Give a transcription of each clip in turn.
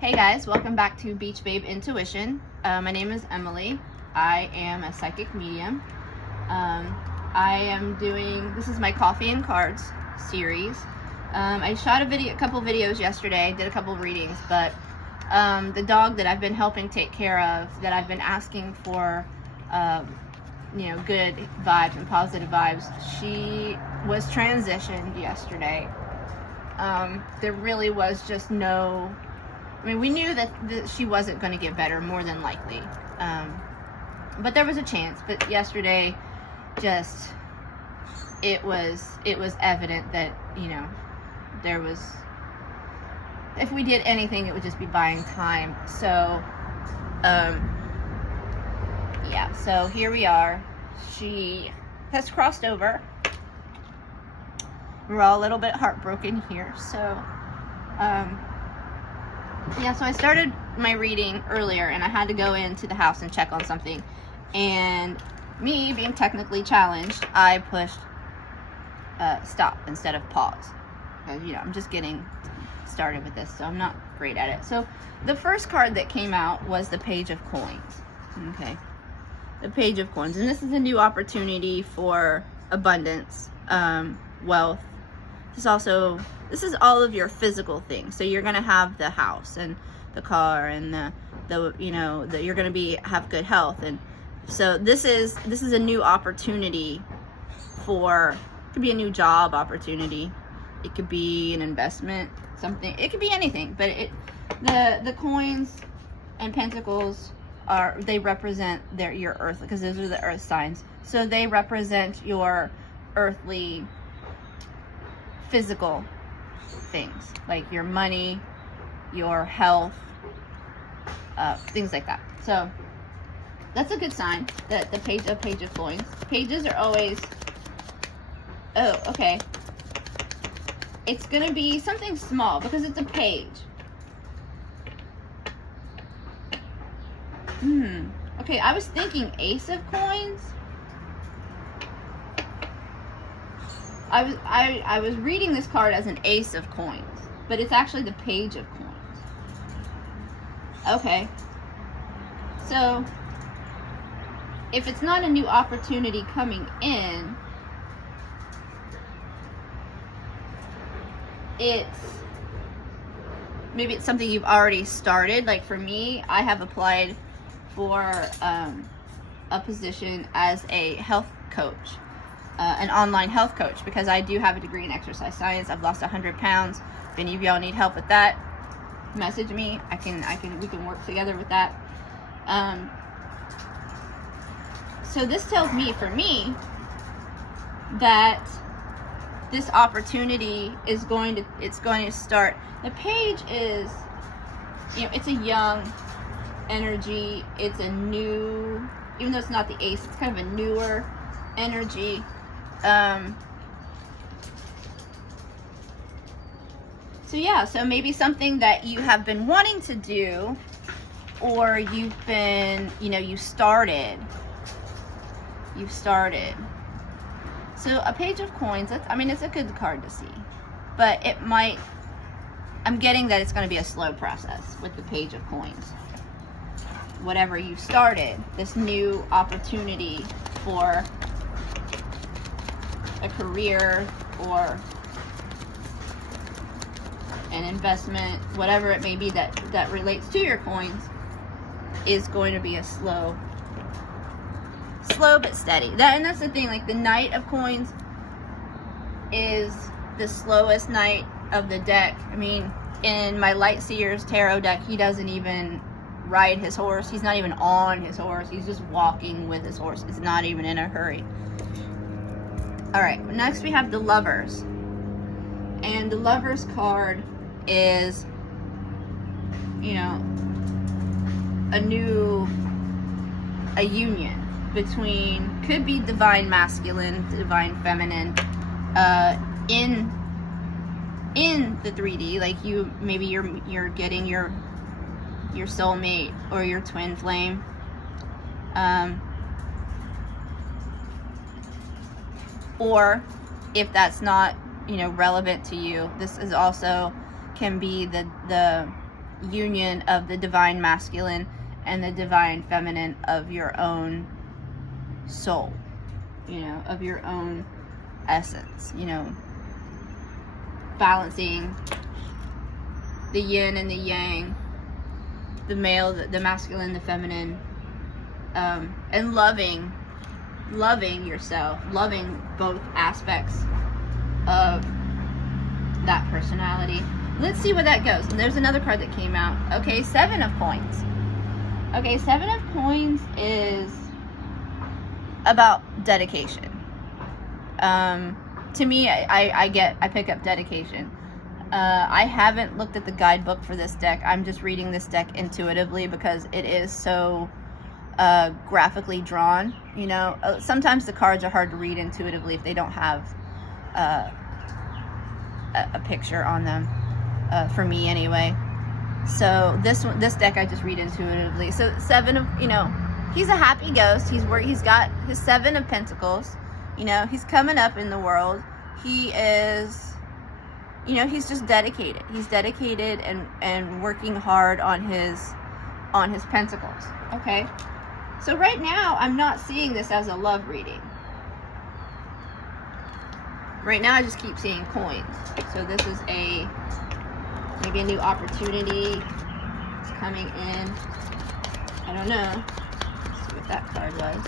Hey guys, welcome back to Beach Babe Intuition. My name is Emily. I am a psychic medium. This is my Coffee and Cards series. I shot a couple videos yesterday, did a couple readings, but the dog that I've been helping take care of, that I've been asking for, good vibes and positive vibes, she was transitioned yesterday. There really was just no, we knew that she wasn't going to get better, more than likely. But there was a chance. But yesterday, it was evident that, there was, if we did anything, it would just be buying time. So, yeah, so here we are. She has crossed over. We're all a little bit heartbroken here. So, yeah, so I started my reading earlier and I had to go into the house and check on something. And me being technically challenged, I pushed stop instead of pause. Because, I'm just getting started with this, so I'm not great at it. So the first card that came out was the Page of Coins. Okay. The Page of Coins. And this is a new opportunity for abundance, wealth. This is all of your physical things. So you're going to have the house and the car and you're going to have good health. And so this is a new opportunity it could be a new job opportunity. It could be an investment, something. It could be anything, but the coins and pentacles they represent your earth, because those are the earth signs. So they represent your earthly physical things, like your money, your health, things like that. So that's a good sign that the Page of Coins. Pages are always, oh, okay. It's gonna be something small because it's a page. Okay, I was thinking Ace of Coins. I was reading this card as an Ace of Coins, but it's actually the Page of Coins. Okay. So, if it's not a new opportunity coming in, maybe it's something you've already started. Like for me, I have applied for a position as a health coach. An online health coach, because I do have a degree in exercise science. I've lost 100 pounds. If any of y'all need help with that, message me. We can work together with that. So this tells me, for me, that this opportunity is going to start. The page is, it's a young energy. It's a new, even though it's not the ace, it's kind of a newer energy. So maybe something that you have been wanting to do, or you've been, you've started. So a Page of Coins, it's a good card to see, but I'm getting that it's going to be a slow process with the Page of Coins. Whatever you started, this new opportunity for a career or an investment, whatever it may be that relates to your coins, is going to be a slow but steady. And that's the thing, like the Knight of Coins is the slowest knight of the deck. In my Light Seers tarot deck, he doesn't even ride his horse. He's not even on his horse. He's just walking with his horse. It's not even in a hurry. All right, next we have the Lovers. And the Lovers card is, a union between, could be divine masculine, divine feminine, in the 3D, like maybe you're getting your soulmate or your twin flame. Or if that's not, relevant to you, this is also can be the union of the divine masculine and the divine feminine of your own soul, you know, of your own essence, you know, balancing the yin and the yang, the male, the masculine, the feminine, and loving yourself, loving both aspects of that personality. Let's see where that goes. And there's another card that came out. Okay, 7 of Coins. Okay, 7 of Coins is about dedication. To me, I pick up dedication. I haven't looked at the guidebook for this deck. I'm just reading this deck intuitively because it is so graphically drawn. You know, sometimes the cards are hard to read intuitively if they don't have a picture on them. For me, anyway. So this deck I just read intuitively. So 7 of, you know, he's a happy ghost. He's got his 7 of Pentacles. You know, he's coming up in the world. He is, you know, he's just dedicated. He's dedicated and working hard on his pentacles. Okay. So right now, I'm not seeing this as a love reading. Right now, I just keep seeing coins. So this is maybe a new opportunity. It's coming in. I don't know. Let's see what that card was.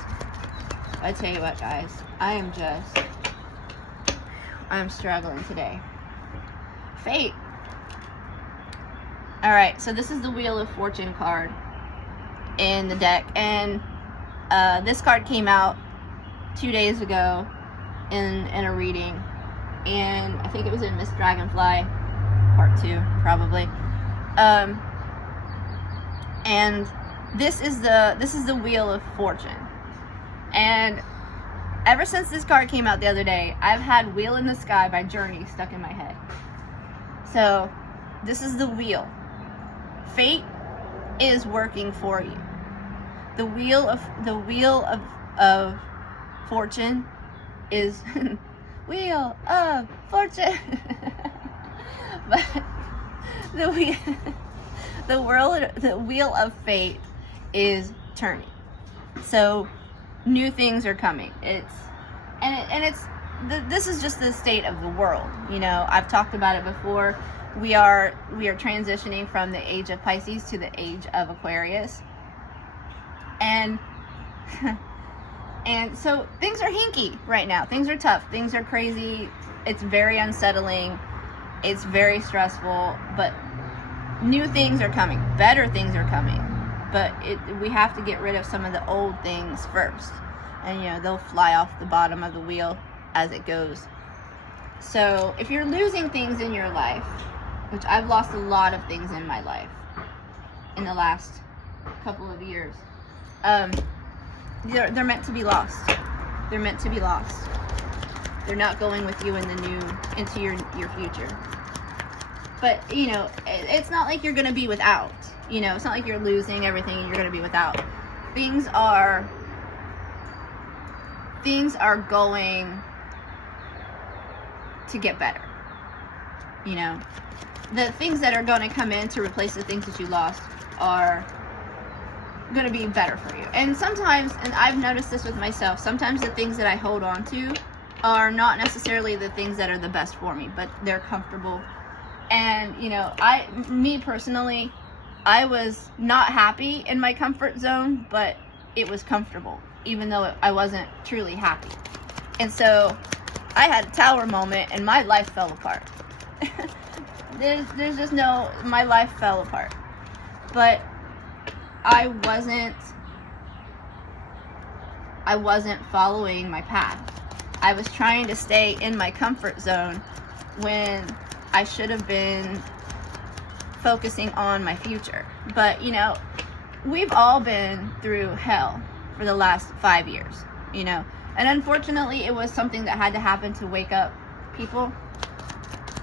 I tell you what, guys. I'm struggling today. Fate. Alright, so this is the Wheel of Fortune card in the deck. And this card came out 2 days ago in a reading. And I think it was in Miss Dragonfly Part 2, probably. And this is the Wheel of Fortune. And ever since this card came out the other day, I've had Wheel in the Sky by Journey stuck in my head. So, this is the wheel. Fate is working for you. The wheel of fortune is Wheel of Fortune. But the wheel of fate is turning. So new things are coming. This is just the state of the world. You know, I've talked about it before. We are transitioning from the age of Pisces to the age of Aquarius. And so things are hinky right now. Things are tough. Things are crazy. It's very unsettling. It's very stressful, but new things are coming. Better things are coming. But we have to get rid of some of the old things first. And, you know, they'll fly off the bottom of the wheel as it goes. So if you're losing things in your life, which I've lost a lot of things in my life in the last couple of years, they're meant to be lost. They're meant to be lost. They're not going with you into your future. But, you know, it's not like you're going to be without. You know, it's not like you're losing everything and you're going to be without. Things are going to get better. You know, the things that are going to come in to replace the things that you lost are going to be better for you. And sometimes, and I've noticed this with myself, sometimes the things that I hold on to are not necessarily the things that are the best for me, but they're comfortable. And, you know, me personally, I was not happy in my comfort zone, but it was comfortable, even though I wasn't truly happy. And so I had a tower moment and my life fell apart. There's just no, my life fell apart. But I wasn't following my path. I was trying to stay in my comfort zone when I should have been focusing on my future. But, you know, we've all been through hell for the last 5 years, you know. And unfortunately, it was something that had to happen to wake up people.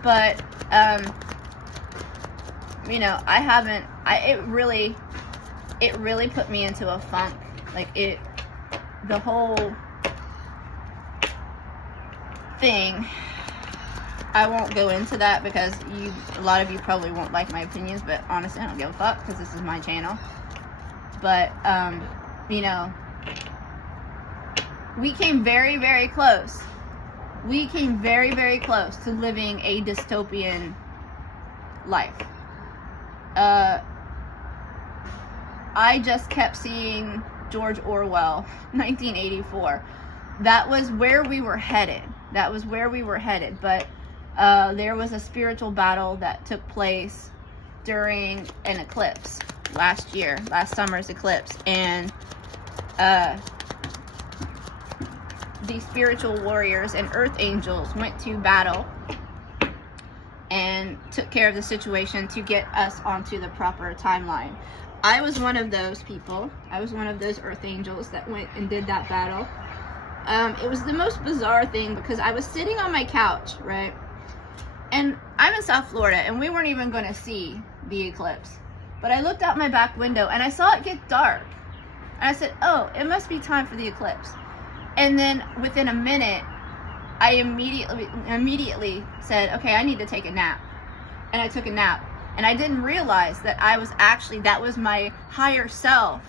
But, you know, it really put me into a funk. Like, the whole thing, I won't go into that because a lot of you probably won't like my opinions, but honestly, I don't give a fuck because this is my channel. But, you know, we came very, very close. We came very, very close to living a dystopian life. I just kept seeing George Orwell, 1984. That was where we were headed. That was where we were headed. But there was a spiritual battle that took place during an eclipse last summer's eclipse. And the spiritual warriors and earth angels went to battle and took care of the situation to get us onto the proper timeline. I was one of those people. I was one of those earth angels that went and did that battle. It was the most bizarre thing because I was sitting on my couch, right? And I'm in South Florida and we weren't even going to see the eclipse. But I looked out my back window and I saw it get dark. And I said, oh, it must be time for the eclipse. And then within a minute, I immediately said, okay, I need to take a nap. And I took a nap. And I didn't realize that that was my higher self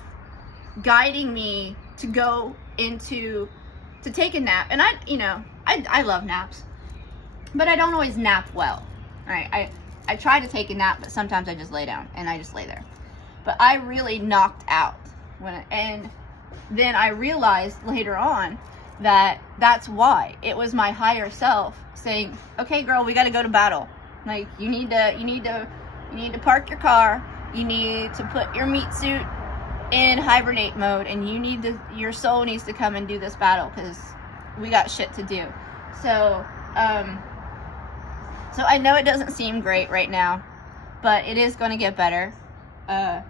guiding me to go to take a nap. And I love naps, but I don't always nap well. All right. I try to take a nap, but sometimes I just lay down and I just lay there. But I really knocked out and then I realized later on that that's why. It was my higher self saying, okay, girl, we got to go to battle. Like, you need to park your car. You need to put your meat suit in hibernate mode, and your soul needs to come and do this battle because we got shit to do. So I know it doesn't seem great right now, but it is going to get better. But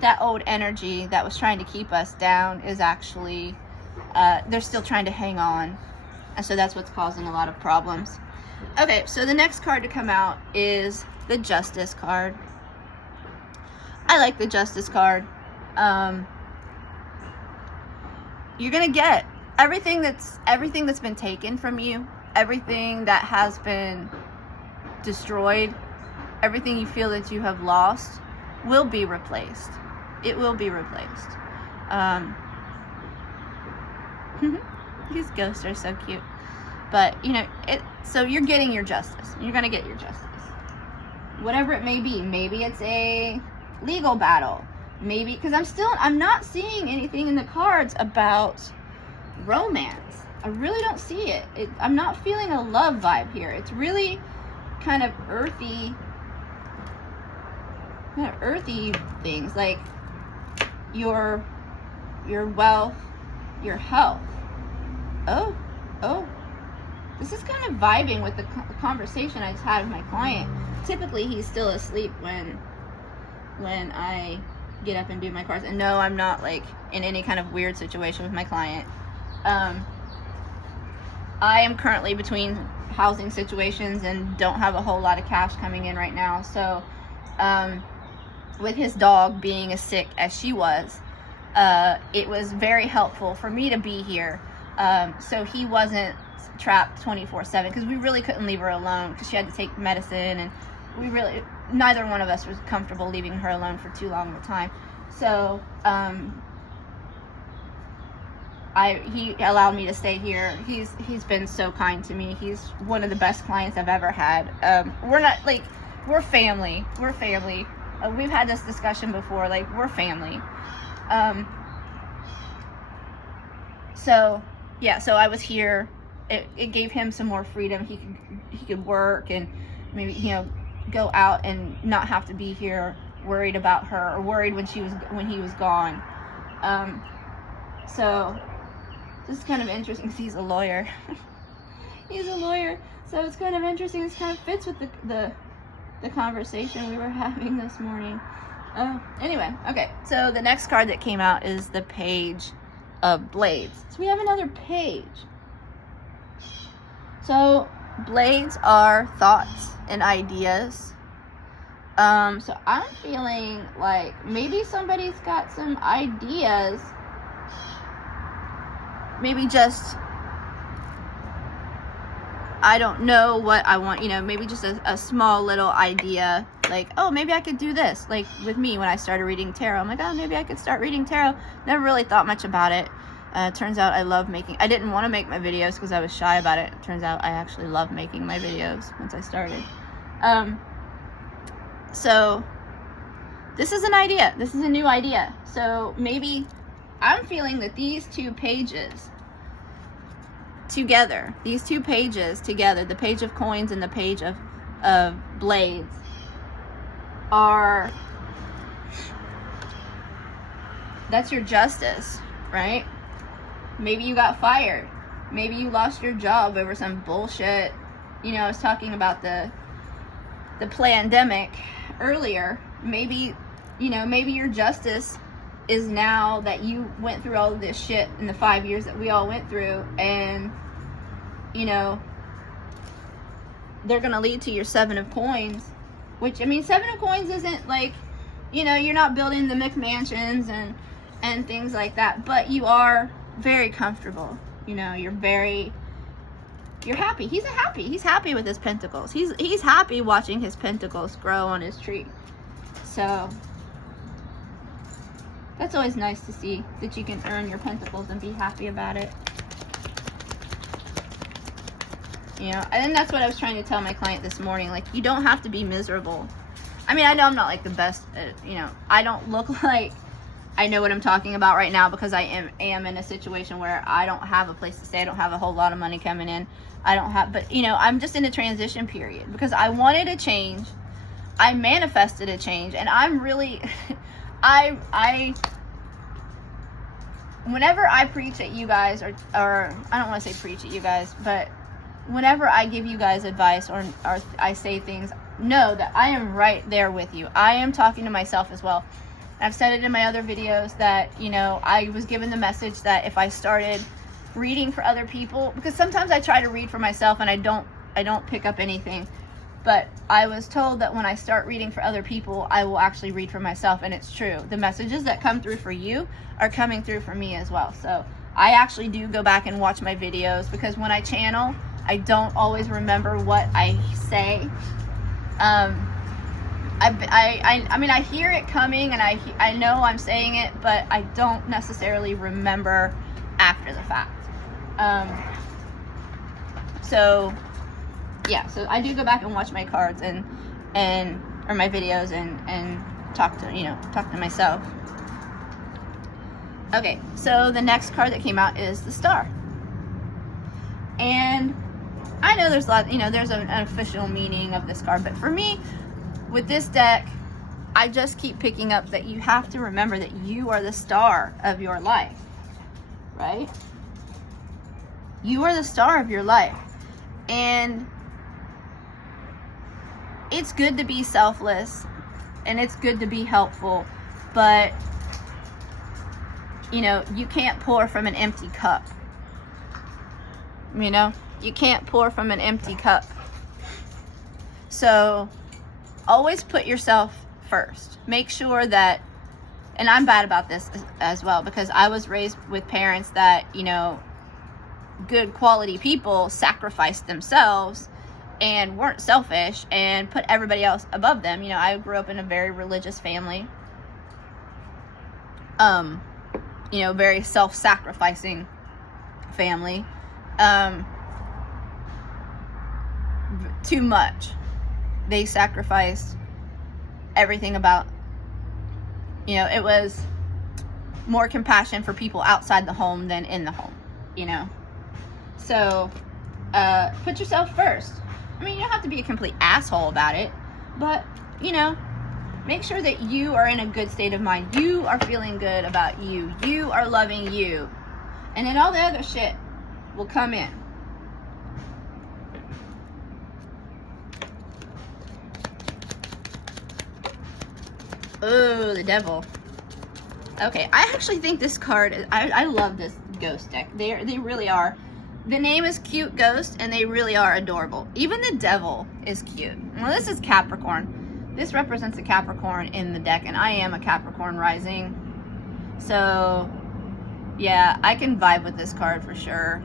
that old energy that was trying to keep us down is actually, they're still trying to hang on. And so that's what's causing a lot of problems. Okay, so the next card to come out is the Justice card. I like the Justice card. You're gonna get everything that's been taken from you, everything that has been destroyed, everything you feel that you have lost will be replaced. It will be replaced. These ghosts are so cute. But, so you're getting your justice. You're going to get your justice. Whatever it may be. Maybe it's a legal battle. Maybe, because I'm not seeing anything in the cards about romance. I really don't see it. I'm not feeling a love vibe here. It's really kind of earthy things, like your wealth, your health. Oh, this is kind of vibing with the conversation I just had with my client. Typically, he's still asleep when I get up and do my cards. And no, I'm not like in any kind of weird situation with my client. I am currently between housing situations and don't have a whole lot of cash coming in right now. So, with his dog being as sick as she was, it was very helpful for me to be here. So he wasn't trapped 24/7 because we really couldn't leave her alone because she had to take medicine, and neither one of us was comfortable leaving her alone for too long of a time. So he allowed me to stay here. He's been so kind to me. He's one of the best clients I've ever had. We're family. We've had this discussion before. Like, we're family. So I was here. It gave him some more freedom. He could work and maybe go out and not have to be here worried about her or worried when he was gone. So this is kind of interesting because he's a lawyer. He's a lawyer, so it's kind of interesting. This kind of fits with the conversation we were having this morning. Anyway, okay. So the next card that came out is the Page of Blades. So we have another page. So blades are thoughts and ideas. So I'm feeling like maybe somebody's got some ideas. Maybe just I don't know what I want, you know, maybe just a small little idea, like, oh, maybe I could do this. Like with me, when I started reading tarot, I'm like, oh, maybe I could start reading tarot. Never really thought much about it. Turns out I love making, I didn't want to make my videos because I was shy about it. Turns out I actually love making my videos once I started. So this is an idea. This is a new idea. So maybe I'm feeling that these two pages together, the page of coins and the page of blades, are, that's your justice, right? Maybe you got fired. Maybe you lost your job over some bullshit. You know, I was talking about the pandemic earlier. Maybe, you know, maybe your justice is now that you went through all of this shit in the 5 years that we all went through, and, you know, they're gonna lead to your 7 of coins, which, I mean, 7 of coins isn't like, you know, you're not building the McMansions and things like that, but you are very comfortable. You know, you're happy. He's happy with his pentacles. He's happy watching his pentacles grow on his tree. So that's always nice to see, that you can earn your pentacles and be happy about it. You know, and that's what I was trying to tell my client this morning. Like, you don't have to be miserable. I mean, I know I'm not like the best, you know, I don't look like I know what I'm talking about right now, because I am in a situation where I don't have a place to stay. I don't have a whole lot of money coming in. But, you know, I'm just in a transition period because I wanted a change. I manifested a change, and I'm really, whenever I preach at you guys, or I don't want to say preach at you guys, but whenever I give you guys advice or I say things, know that I am right there with you. I am talking to myself as well. I've said it in my other videos that, you know, I was given the message that if I started reading for other people, because sometimes I try to read for myself and I don't pick up anything, but I was told that when I start reading for other people, I will actually read for myself, and it's true. The messages that come through for you are coming through for me as well. So I actually do go back and watch my videos, because when I channel, I don't always remember what I say. I mean, I hear it coming, and I know I'm saying it, but I don't necessarily remember after the fact. So yeah, so I do go back and watch my cards or my videos and talk to myself. Okay, so the next card that came out is the Star. And I know there's there's an official meaning of this card, but for me, with this deck, I just keep picking up that you have to remember that you are the star of your life, right? You are the star of your life. And it's good to be selfless, and it's good to be helpful, but, you know, you can't pour from an empty cup. You know, you can't pour from an empty cup. So always put yourself first. Make sure that, and I'm bad about this as well, because I was raised with parents that, you know, good quality people sacrificed themselves and weren't selfish and put everybody else above them. You know, I grew up in a very religious family. You know, very self-sacrificing family. Too much. They sacrificed everything about, you know, it was more compassion for people outside the home than in the home, you know. So put yourself first. I mean, you don't have to be a complete asshole about it, but, you know, make sure that you are in a good state of mind. You are feeling good about you. You are loving you. And then all the other shit will come in. Oh, the Devil. Okay, I actually think this card, I love this ghost deck. They really are. The name is Cute Ghost, and they really are adorable. Even the Devil is cute. Well, this is Capricorn. This represents a Capricorn in the deck, and I am a Capricorn rising. So, yeah, I can vibe with this card for sure.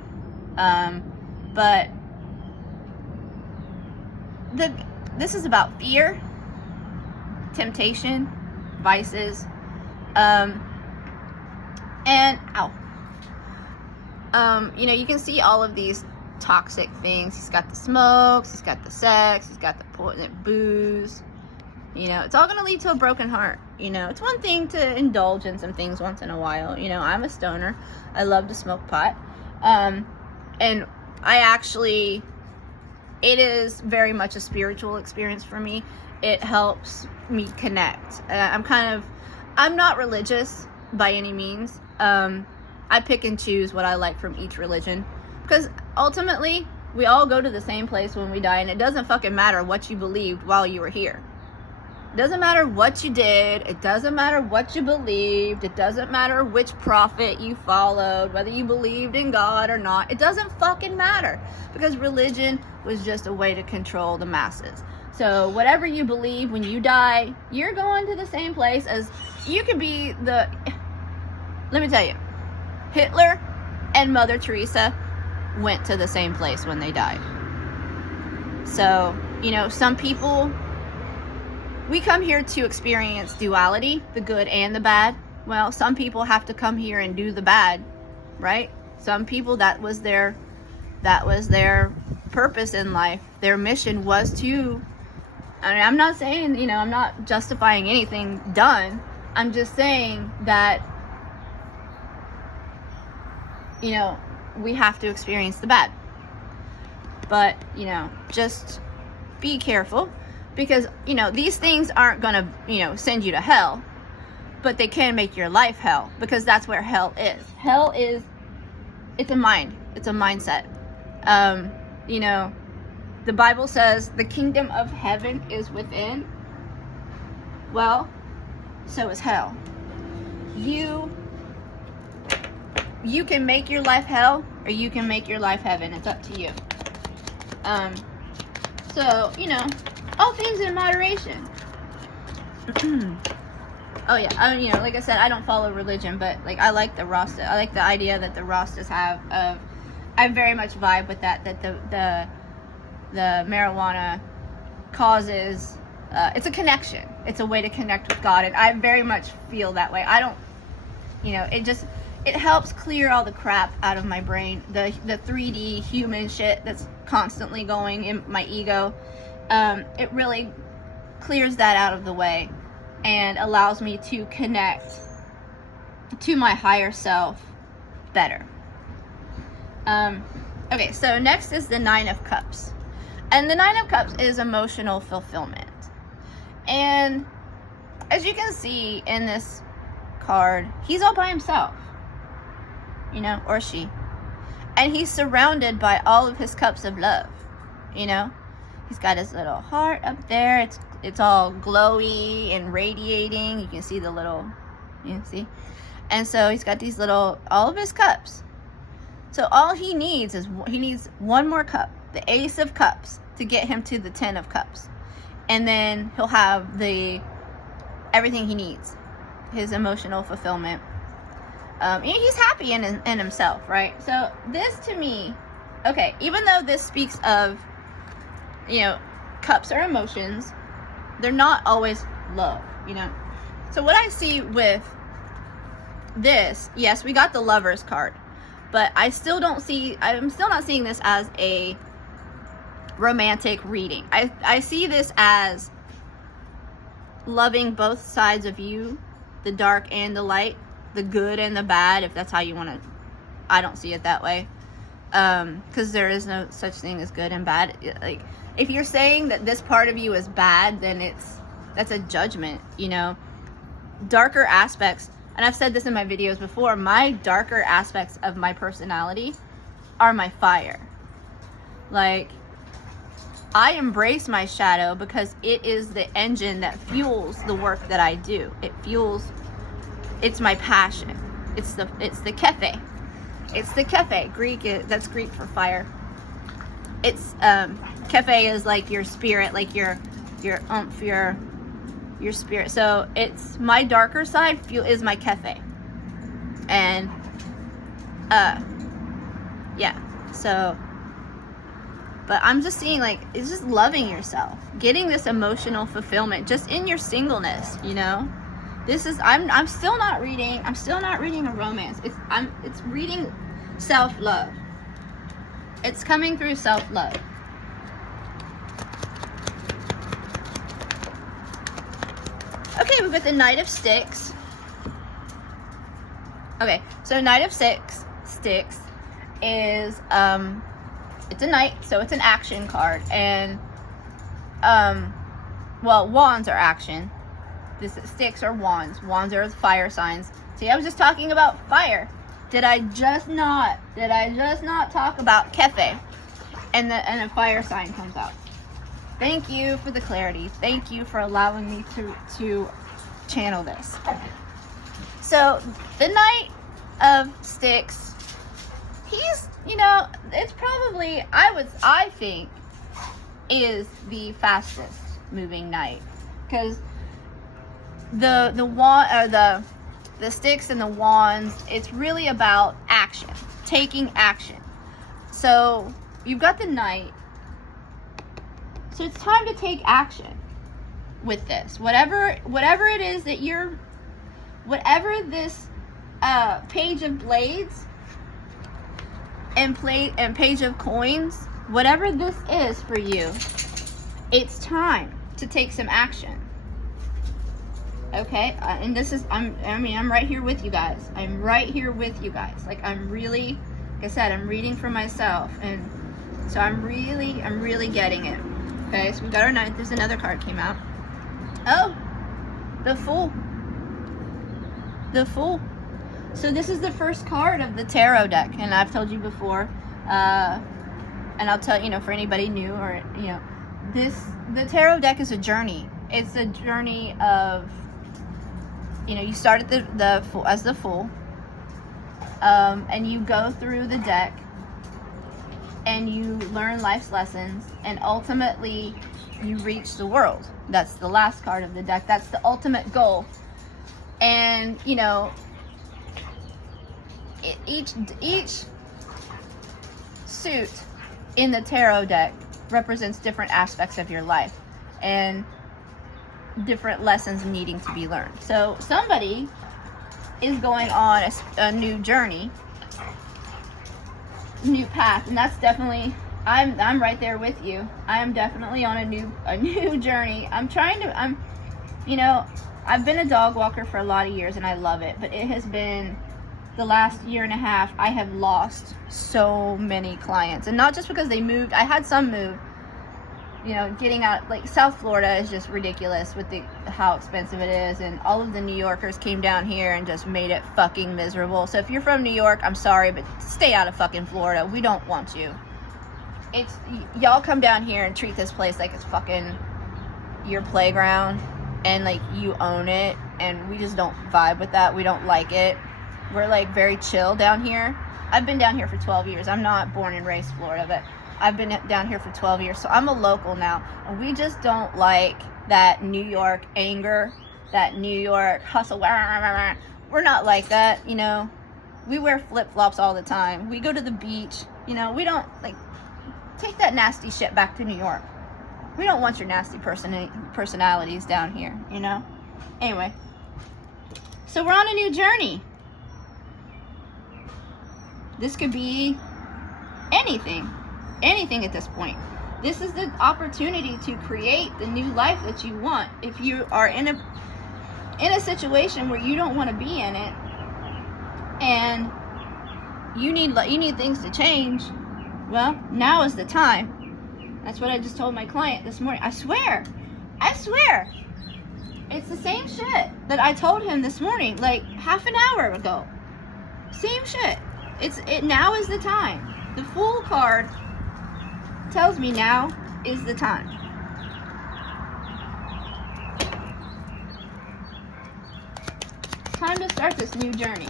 But this is about fear, temptation, vices, and you know, you can see all of these toxic things. He's got the smokes, he's got the sex, he's got the booze. You know, it's all going to lead to a broken heart. You know, it's one thing to indulge in some things once in a while. You know, I'm a stoner. I love to smoke pot. And I actually, it is very much a spiritual experience for me. It helps me connect. I'm not religious by any means. I pick and choose what I like from each religion, because ultimately we all go to the same place when we die, and it doesn't fucking matter what you believed while you were here. It doesn't matter what you did. It doesn't matter what you believed. It doesn't matter which prophet you followed, whether you believed in God or not. It doesn't fucking matter, because religion was just a way to control the masses. So whatever you believe, when you die, you're going to the same place as you could be. Let me tell you, Hitler and Mother Teresa went to the same place when they died. So, you know, some people, we come here to experience duality, the good and the bad. Well, some people have to come here and do the bad, right? Some people, that was their purpose in life. Their mission was to, I mean, I'm not saying, you know, I'm not justifying anything done. I'm just saying that, you know, we have to experience the bad. But, you know, just be careful, because, you know, these things aren't going to, you know, send you to hell, but they can make your life hell, because that's where hell is. Hell is, it's a mind. It's a mindset. You know, the Bible says the kingdom of heaven is within. Well, so is hell. You can make your life hell, or you can make your life heaven. It's up to you. So, you know, all things in moderation. Oh yeah, I mean, you know, like I said, I don't follow religion, but like I like the Rasta. I like the idea that the Rastas have of. I very much vibe with that. That the marijuana causes. It's a connection. It's a way to connect with God, and I very much feel that way. I don't, you know, it helps clear all the crap out of my brain. The 3D human shit that's constantly going in my ego. It really clears that out of the way and allows me to connect to my higher self better. Okay, so next is the 9 of Cups. And the 9 of Cups is emotional fulfillment. And as you can see in this card, he's all by himself, you know, or she. And he's surrounded by all of his cups of love, you know. He's got his little heart up there. It's all glowy and radiating. You can see the little, you can see. And so he's got these all of his cups. So all he needs is, he needs one more cup, the Ace of Cups, to get him to the 10 of Cups. And then he'll have everything he needs, his emotional fulfillment. And he's happy in himself, right? So this to me, okay, even though this speaks of, you know, cups are emotions, they're not always love, you know. So what I see with this, yes, we got the Lovers card, but I'm still not seeing this as a romantic reading. I see this as loving both sides of you, the dark and the light, the good and the bad, if that's how you want to. I don't see it that way, because there is no such thing as good and bad. Like, if you're saying that this part of you is bad, then that's a judgment, you know. Darker aspects, and I've said this in my videos before, my darker aspects of my personality are my fire. Like, I embrace my shadow because it is the engine that fuels the work that I do. It's my passion. It's the kefe. It's the kefe. Greek, that's Greek for fire. It's kefe is like your spirit, like your oomph, your spirit. So it's my darker side is my kefe. And yeah. So But I'm just seeing, like, it's just loving yourself, getting this emotional fulfillment just in your singleness, you know. This is, I'm still not reading a romance. It's reading self-love. It's coming through self-love. Okay, we've got the Knight of Sticks. Okay, so Knight of Sticks is it's a knight, so it's an action card, and well, wands are action. Sticks are wands. Wands are fire signs. See, I was just talking about fire. Did I just not talk about Kefe? And a fire sign comes out. Thank you for the clarity. Thank you for allowing me to channel this. So the Knight of Sticks, he's, you know, it's probably, I think, is the fastest moving knight, because the wand, or the sticks and the wands, it's really about action, taking action. So you've got the knight, so it's time to take action with this. Whatever it is that whatever this page of blades and page of coins, whatever this is for you, it's time to take some action. Okay, and this is, I'm right here with you guys. I'm right here with you guys. Like, I'm really, like I said, I'm reading for myself, and so I'm really getting it. Okay, so we got our knight. There's another card came out. Oh, the Fool. The Fool. So this is the first card of the tarot deck, and I've told you before, and I'll tell you know, for anybody new, or you know, the tarot deck is a journey. It's a journey of, you know, you start at the Fool, as the Fool, and you go through the deck, and you learn life's lessons, and ultimately you reach the world. That's the last card of the deck. That's the ultimate goal. And you know, each suit in the tarot deck represents different aspects of your life and different lessons needing to be learned. So somebody is going on a new journey, new path, and that's definitely, I'm right there with you. I am definitely on a new journey. You know, I've been a dog walker for a lot of years, and I love it, but it has been the last year and a half, I have lost so many clients, and not just because they moved. I had some move, you know, getting out, like South Florida is just ridiculous with how expensive it is, and all of the New Yorkers came down here and just made it fucking miserable. So if you're from New York, I'm sorry, but stay out of fucking Florida. We don't want you. Y'all come down here and treat this place like it's fucking your playground, and like you own it, and we just don't vibe with that. We don't like it. We're like very chill down here. I've been down here for 12 years. I'm not born and raised Florida, but I've been down here for 12 years, so I'm a local now, and we just don't like that New York anger, that New York hustle. We're not like that, you know. We wear flip-flops all the time. We go to the beach, you know. We don't, like, take that nasty shit back to New York. We don't want your nasty personalities down here, you know. Anyway, so we're on a new journey. This could be anything at this point. This is the opportunity to create the new life that you want. If you are in a situation where you don't want to be in it, and you need things to change, well, now is the time. That's what I just told my client this morning. I swear, it's the same shit that I told him this morning, like half an hour ago. Same shit. Now is the time. The Fool card tells me now is the time. Time to start this new journey.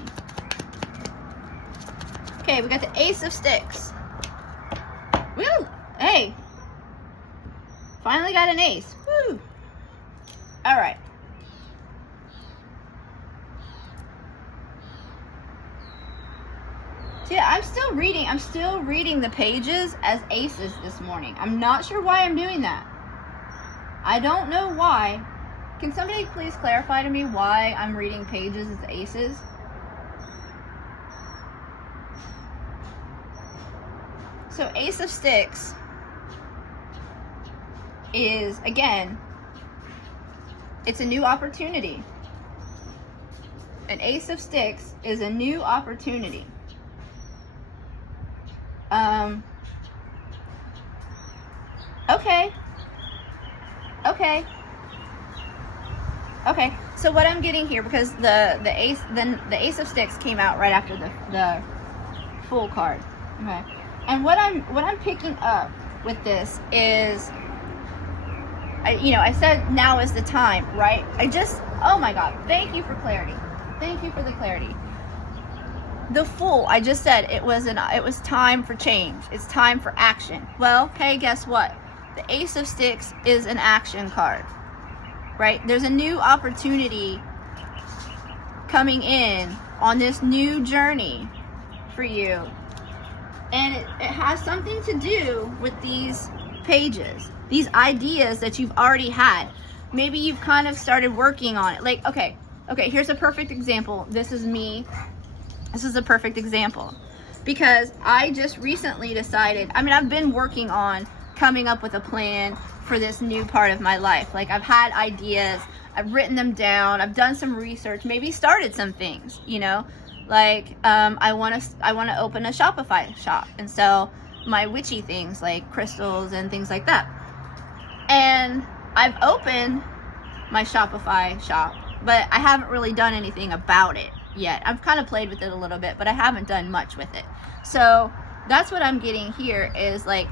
Okay, we got the Ace of Sticks. Hey, finally got an ace. Woo! All right. So yeah, I'm still reading the pages as aces this morning. I'm not sure why I'm doing that. I don't know why. Can somebody please clarify to me why I'm reading pages as aces? So Ace of Sticks is, again, it's a new opportunity. An Ace of Sticks is a new opportunity. Okay. So what I'm getting here, because the Ace of Sticks came out right after the Fool card. Okay. And what I'm picking up with this is, I said now is the time, right? Oh my God, thank you for clarity. Thank you for the clarity. The Fool, I just said it was time for change. It's time for action. Well, okay, guess what? The Ace of Sticks is an action card, right? There's a new opportunity coming in on this new journey for you. And it has something to do with these pages, these ideas that you've already had. Maybe you've kind of started working on it. Like, okay, here's a perfect example. This is me. This is a perfect example. Because I just recently decided, I've been working on coming up with a plan for this new part of my life. Like, I've had ideas, I've written them down, I've done some research, maybe started some things, Like, I want to open a Shopify shop and sell my witchy things like crystals and things like that. And I've opened my Shopify shop, but I haven't really done anything about it yet. I've kind of played with it a little bit, but I haven't done much with it. So that's what I'm getting here is like,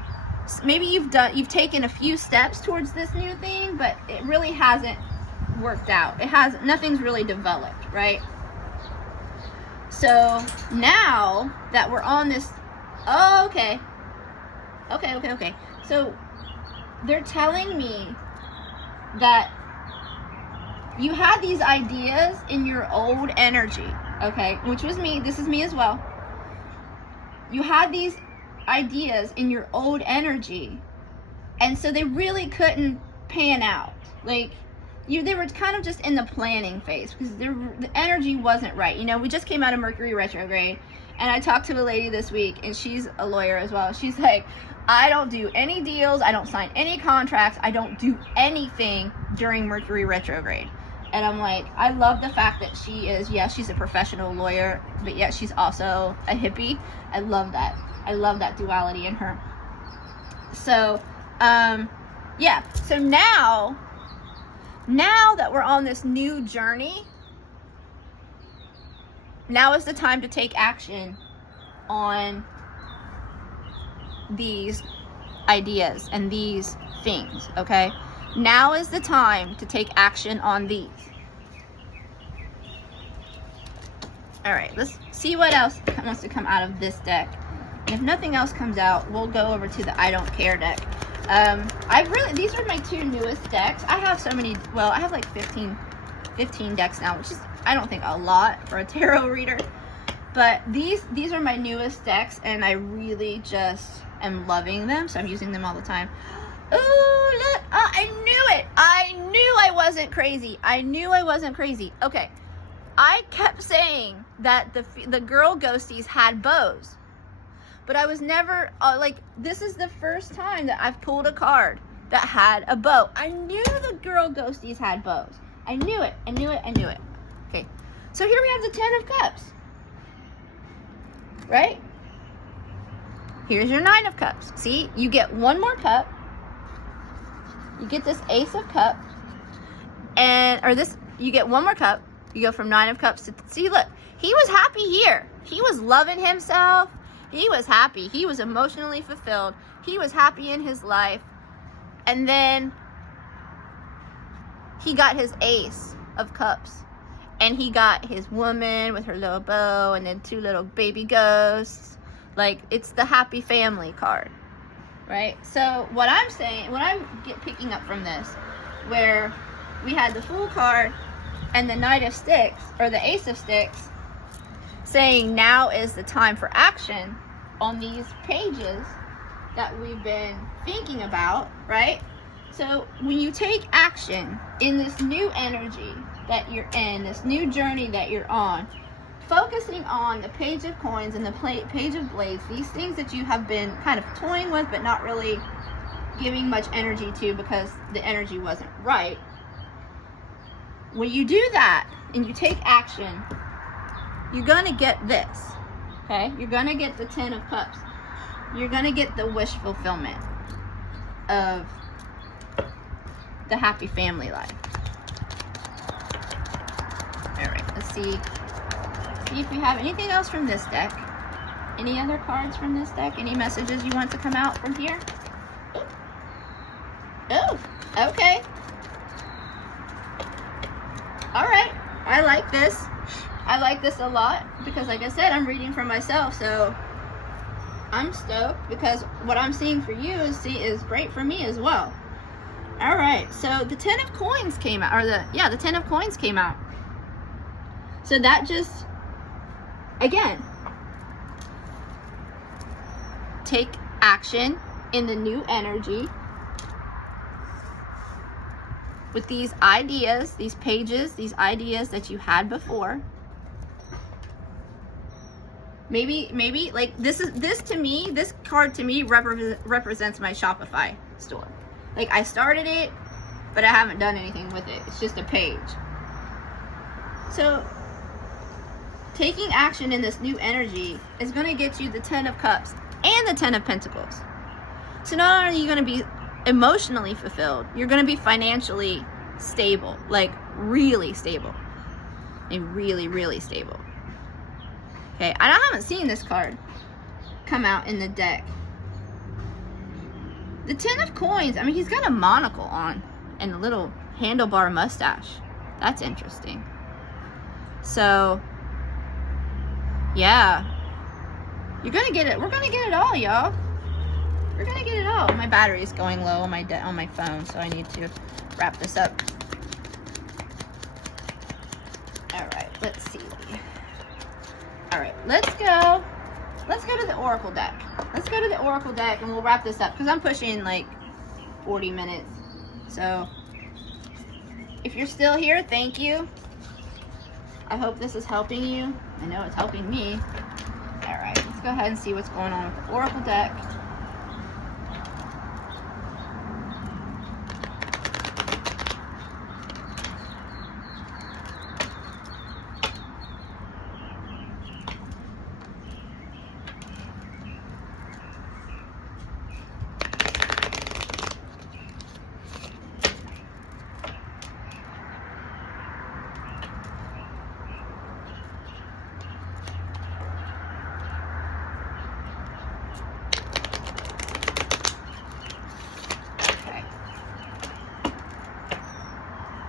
maybe you've taken a few steps towards this new thing, but it really hasn't worked out. Nothing's really developed, right? So now that we're on this, okay. So they're telling me that you had these ideas in your old energy, okay, which was me. This is me as well. You had these ideas in your old energy, and so they really couldn't pan out. Like, they were kind of just in the planning phase because the energy wasn't right. We just came out of Mercury retrograde, and I talked to a lady this week, and she's a lawyer as well. She's like, I don't do any deals, I don't sign any contracts, I don't do anything during Mercury retrograde. And I'm like, I love the fact that she's a professional lawyer, but yet she's also a hippie. I love that duality in her. So, so now that we're on this new journey, now is the time to take action on these ideas and these things, okay? Now is the time to take action on these. All right, let's see what else wants to come out of this deck. And if nothing else comes out, we'll go over to the I Don't Care deck. These are my two newest decks. I have so many, I have like 15 decks now, which is, I don't think, a lot for a tarot reader. But these are my newest decks, and I really just am loving them, so I'm using them all the time. Ooh, look, I knew it. I knew I wasn't crazy. Okay, I kept saying that the girl ghosties had bows. But I was never, this is the first time that I've pulled a card that had a bow. I knew the girl ghosties had bows. I knew it. Okay, so here we have the 10 of Cups. Right? Here's your 9 of Cups. See, you get one more cup. You get this Ace of Cups. You get one more cup. You go from 9 of Cups to, see, look, he was happy here. He was loving himself. He was happy. He was emotionally fulfilled. He was happy in his life. And then he got his Ace of Cups. And he got his woman with her little bow and then 2 little baby ghosts. Like, it's the happy family card, right? So what I'm saying, picking up from this, where we had the Fool card and the Knight of Sticks, or the Ace of Sticks, saying now is the time for action on these pages that we've been thinking about, right? So when you take action in this new energy that you're in, this new journey that you're on, focusing on the page of coins and the page of blades, these things that you have been kind of toying with but not really giving much energy to because the energy wasn't right. When you do that and you take action, you're gonna get this, okay? You're gonna get the 10 of Cups. You're gonna get the wish fulfillment of the happy family life. All right, let's see if we have anything else from this deck. Any other cards from this deck? Any messages you want to come out from here? Oh, okay. All right, I like this. I like this a lot because, like I said, I'm reading for myself, so I'm stoked because what I'm seeing for you is great for me as well. All right, so the 10 of coins came out, or the 10 of coins came out. So that just, again, take action in the new energy with these ideas, these pages, these ideas that you had before. Maybe like this to me, this card to me represents my Shopify store. Like I started it, but I haven't done anything with it. It's just a page. So taking action in this new energy is going to get you the 10 of Cups and the 10 of Pentacles. So not only are you going to be emotionally fulfilled, you're going to be financially stable, like really stable, and really, really stable. Okay, I haven't seen this card come out in the deck. The 10 of coins, I mean, he's got a monocle on and a little handlebar mustache. That's interesting. So, yeah. You're gonna get it. We're gonna get it all, y'all. We're gonna get it all. My battery is going low on my phone, so I need to wrap this up. Alright, let's see. Alright, let's go to the Oracle deck. Let's go to the Oracle deck and we'll wrap this up because I'm pushing like 40 minutes. So if you're still here, thank you. I hope this is helping you. I know it's helping me. Alright, let's go ahead and see what's going on with the Oracle deck.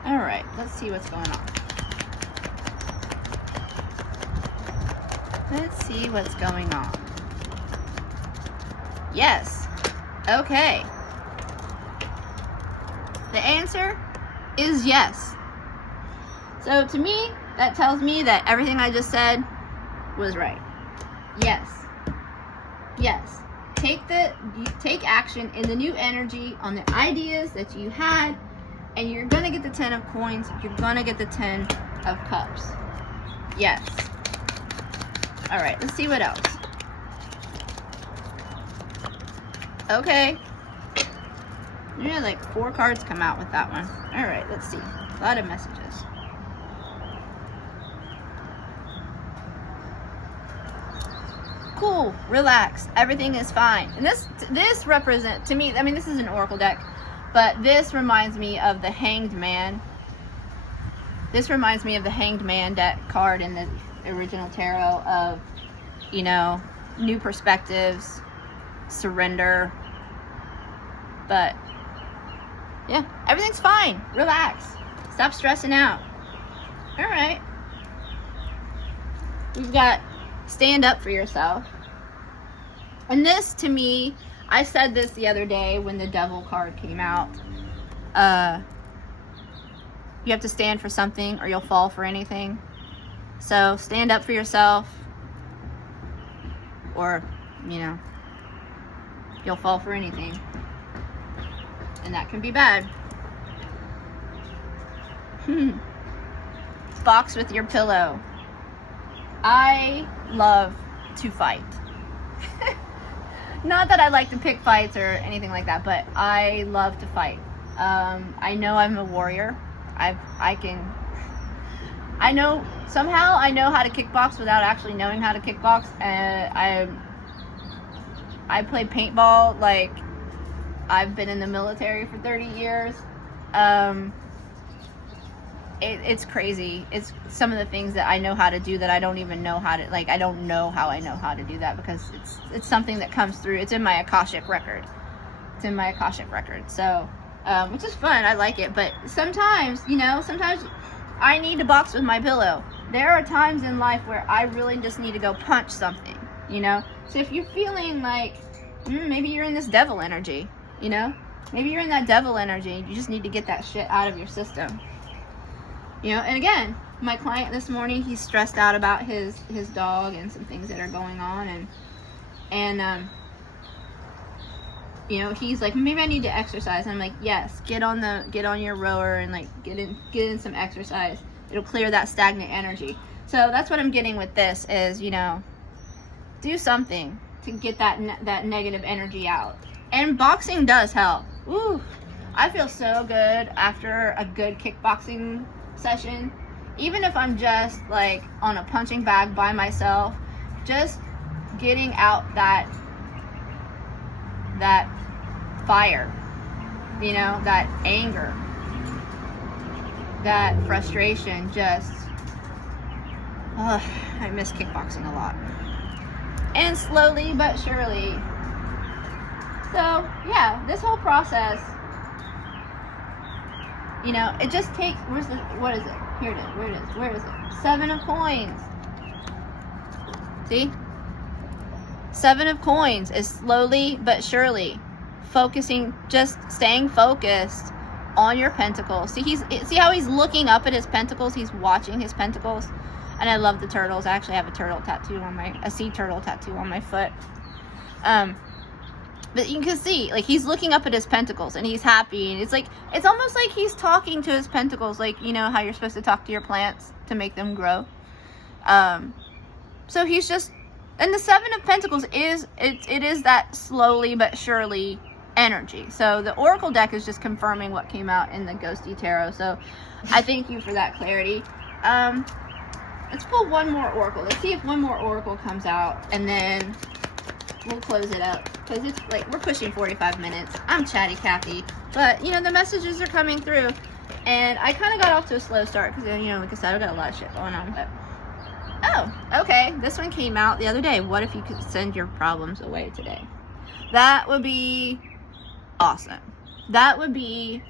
Alright, let's see what's going on. Let's see what's going on. Yes. Okay. The answer is yes. So to me, that tells me that everything I just said was right. Yes. Yes. Take action in the new energy on the ideas that you had. And you're going to get the 10 of coins. You're going to get the 10 of cups. Yes. All right, let's see what else. Okay. You had like 4 cards come out with that one. All right, let's see. A lot of messages. Cool. Relax. Everything is fine. And this represents, to me, I mean, this is an Oracle deck. But this reminds me of the Hanged Man. This reminds me of the Hanged Man deck card in the original tarot of, you know, new perspectives, surrender. But, yeah, everything's fine. Relax. Stop stressing out. All right. We've got stand up for yourself. And this, to me, I said this the other day when the Devil card came out. You have to stand for something or you'll fall for anything. So stand up for yourself. or, you know, you'll fall for anything. And that can be bad. Box with your pillow. I love to fight. Not that I like to pick fights or anything like that, but I love to fight. I know I'm a warrior. Somehow I know how to kickbox without actually knowing how to kickbox. I play paintball like I've been in the military for 30 years. It's crazy. It's some of the things that I know how to do that I don't even know how to, like, I don't know how I know how to do that, because it's something that comes through. It's in my Akashic record. So, which is fun. I like it. But sometimes I need to box with my pillow. There are times in life where I really just need to go punch something, you know? So if you're feeling like, maybe you're in this devil energy, you know? Maybe you're in that devil energy. You just need to get that shit out of your system. You know, and again, my client this morning, he's stressed out about his dog and some things that are going on, and you know, he's like, maybe I need to exercise. And I'm like, yes, get on your rower and like get in some exercise. It'll clear that stagnant energy. So that's what I'm getting with this is, you know, do something to get that negative energy out. And boxing does help. Ooh, I feel so good after a good kickboxing session. Even if I'm just like on a punching bag by myself, just getting out that fire, you know, that anger, that frustration, just I miss kickboxing a lot. And slowly but surely. So yeah, this whole process, you know, it just takes, what is it? Here it is. Where is it? 7 of coins. See? 7 of coins is slowly but surely focusing, just staying focused on your pentacles. See how he's looking up at his pentacles? He's watching his pentacles. And I love the turtles. I actually have a sea turtle tattoo on my foot. But you can see, like, he's looking up at his pentacles and he's happy. And it's almost like he's talking to his pentacles, like, you know how you're supposed to talk to your plants to make them grow. So he's just, and the 7 of Pentacles is that slowly but surely energy. So the Oracle deck is just confirming what came out in the Ghosty Tarot. So I thank you for that clarity. Let's pull one more Oracle. Let's see if one more Oracle comes out, and then we'll close it up, because it's like we're pushing 45 minutes. I'm chatty Cathy, but you know, the messages are coming through, and I kind of got off to a slow start because, you know, like I said, I got a lot of shit going on. But oh, okay, this one came out the other day. What if you could send your problems away today? That would be awesome. That would be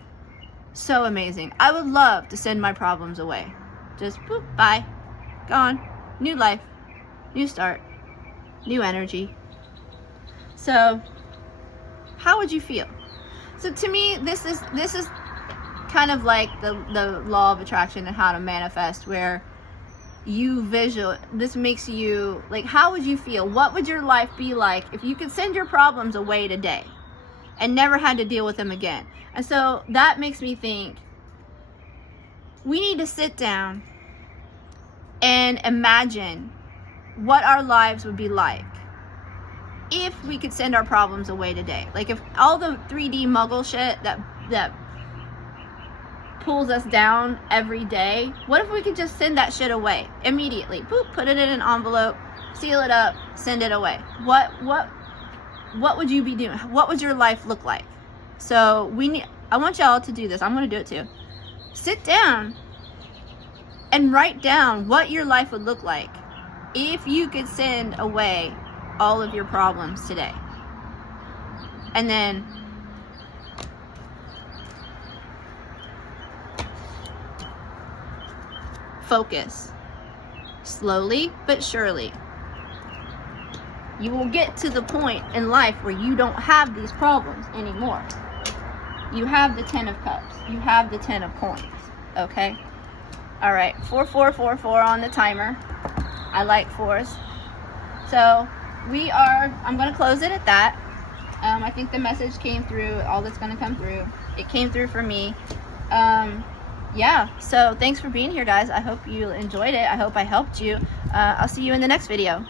so amazing. I would love to send my problems away. Just boop, bye, gone. New life, new start, new energy. So how would you feel? So to me, this is kind of like the law of attraction and how to manifest, where this makes you, like, how would you feel? What would your life be like if you could send your problems away today and never had to deal with them again? And so that makes me think we need to sit down and imagine what our lives would be like if we could send our problems away today. Like, if all the 3D muggle shit that pulls us down every day, what if we could just send that shit away immediately? Boop, put it in an envelope, seal it up, send it away. What would you be doing? What would your life look like? So I want y'all to do this. I'm going to do it too. Sit down and write down what your life would look like if you could send away all of your problems today. And then focus. Slowly but surely, you will get to the point in life where you don't have these problems anymore. You have the 10 of Cups. You have the 10 of Coins. Okay? All right. 4444 on the timer. I like 4s. So I'm going to close it at that. I think the message came through, all that's going to come through. It came through for me. Yeah, so thanks for being here, guys. I hope you enjoyed it. I hope I helped you. I'll see you in the next video.